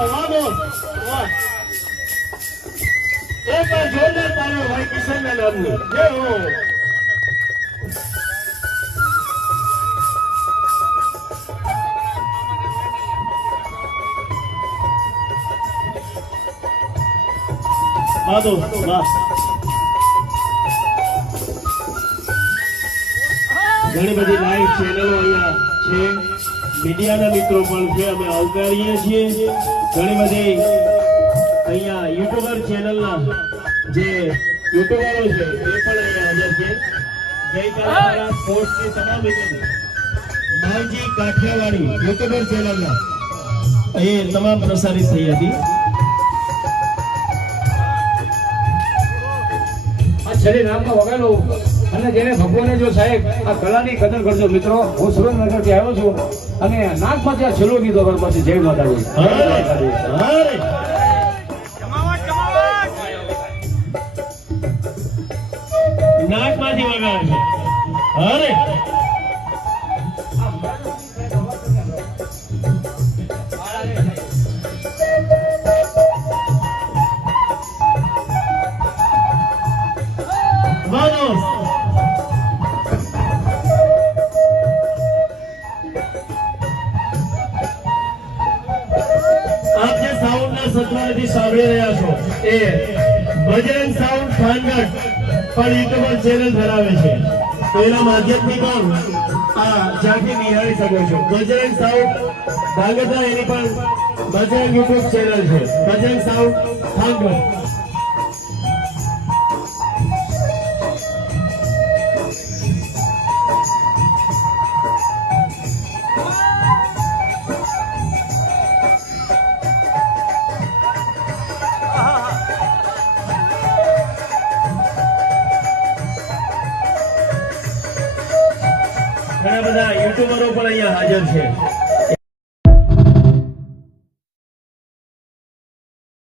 વાહ વાહ એક વાર જોરદાર તાળીઓ ભાઈ કિશનના નામની જય હો વાહ ઘણી બધી લાઈવ ચેનલો અહીંયા છે મીડિયાના મિત્રો પણ છે અમે આવકારીએ છીએ ઘણી બધી અહીંયા યુટ્યુબર ચેનલના જે યુટ્યુબરો છે એ પણ અહીંયા હાજર છે ગઈકાલે પોસ્ટની તમામ માવજી કાઠિયાવાડી યુટ્યુબર ચેનલના એ તમામ પ્રસારિત થઈ હતી છેલ્લી નામમાં વગાડો અને જેને ભગવાને જો સાહેબ આ કલાની કદર કરજો મિત્રો હું સુરેન્દ્રનગરથી આવ્યો છું અને નાગમાંથી આ છેલ્લો ગીતો કર પછી જય માતાજી નાગમાંથી વગાડે અરે સત્રાથી સાંભળી રહ્યા છો એ બજરંગ સાઉન્ડ થાનગઢ પણ યુટ્યુબર ચેનલ ધરાવે છે તો એના માધ્યમથી પણ આ ઝાંખી નિહાળી શકો છો બજરંગ સાઉન્ડ ધાંગધ્રા એની પણ બજરંગ યુટ્યુબ ચેનલ છે બજરંગ સાઉન્ડ થાનગઢ ઘણા બધા યુટ્યુબરો પણ અહીંયા હાજર છે